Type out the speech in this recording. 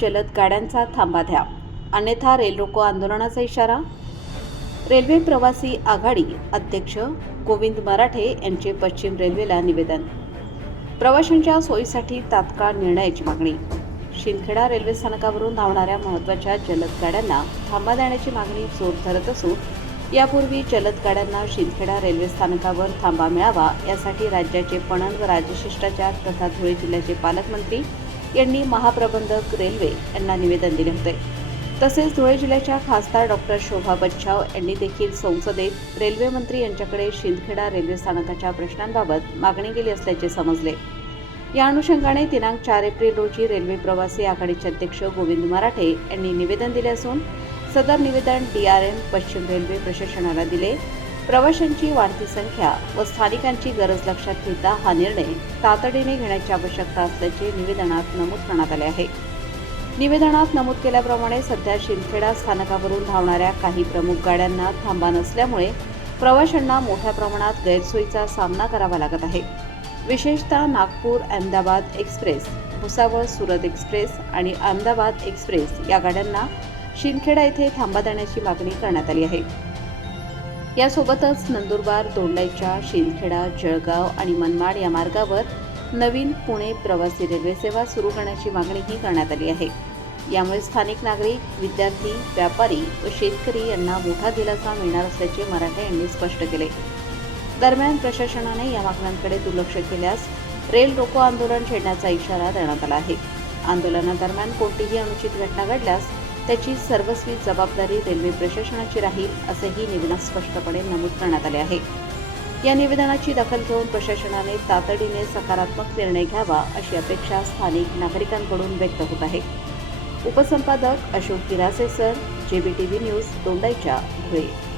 जलद गाड्यांचा थांबा द्या, अन्यथा रेल रोको आंदोलनाचा इशारा. रेल्वे प्रवासी आघाडी अध्यक्ष गोविंद मराठे यांचे पश्चिम रेल्वेला निवेदन. प्रवाशांच्या सोयीसाठी तात्काळ निर्णयाची मागणी. शिंदखेडा रेल्वे स्थानकावरून धावणाऱ्या महत्त्वाच्या जलद गाड्यांना थांबा देण्याची मागणी जोर धरत असून यापूर्वी जलद गाड्यांना शिंदखेडा रेल्वे स्थानकावर थांबा मिळावा यासाठी राज्याचे पणन व राज्यशिष्टाचार तथा धुळे जिल्ह्याचे पालकमंत्री यांनी महाप्रबंधक रेल्वे यांना निवेदन दिले होते. तसेच धुळे जिल्ह्याच्या खासदार डॉक्टर शोभा बच्छाव यांनी देखील संसदेत रेल्वे मंत्री यांच्याकडे शिंदखेडा रेल्वे स्थानकाच्या प्रश्नांबाबत मागणी केली असल्याचे समजले. या अनुषंगाने दिनांक 4 एप्रिल रोजी रेल्वे प्रवासी आघाडीचे अध्यक्ष गोविंद मराठे यांनी निवेदन दिले असून सदर निवेदन DRM पश्चिम रेल्वे प्रशासनाला दिले. प्रवाशांची वाढती संख्या व स्थानिकांची गरज लक्षात घेता हा निर्णय तातडीने घेण्याची आवश्यकता असल्याचे निवेदनात नमूद करण्यात आले आहे. निवेदनात नमूद केल्याप्रमाणे सध्या शिंदखेडा स्थानकावरून धावणाऱ्या काही प्रमुख गाड्यांना थांबा नसल्यामुळे प्रवाशांना मोठ्या प्रमाणात गैरसोयीचा सामना करावा लागत आहे. विशेषतः नागपूर अहमदाबाद एक्सप्रेस, भुसावळ सुरत एक्सप्रेस आणि अहमदाबाद एक्सप्रेस या गाड्यांना शिंदखेडा येथे थांबा देण्याची मागणी करण्यात आली आहे. यासोबतच नंदुरबार, दोंडाईचा, शिंदखेडा, जळगाव आणि मनमाड या मार्गावर नवीन पुणे प्रवासी रेल्वे सेवा सुरू करण्याची मागणीही करण्यात आली आहे. यामुळे स्थानिक नागरिक, विद्यार्थी, व्यापारी व शेतकरी यांना मोठा दिलासा मिळणार असल्याचे मराठे यांनी स्पष्ट केले. दरम्यान प्रशासनाने या मागण्यांकडे दुर्लक्ष केल्यास रेल रोको आंदोलन छेडण्याचा इशारा देण्यात आला आहे. आंदोलनादरम्यान कोणतीही अनुचित घटना घडल्यास त्याची सर्वस्वी जबाबदारी रेल्वे प्रशासनाची राहील असेही निवेदनात स्पष्टपणे नमूद करण्यात आले आहे. या निवेदनाची दखल घेऊन प्रशासनाने तातडीने सकारात्मक निर्णय घ्यावा अशी अपेक्षा स्थानिक नागरिकांकडून व्यक्त होत आहे. उपसंपादक Ashok Girase sir, JBTV news, Dondaicha, Dhule.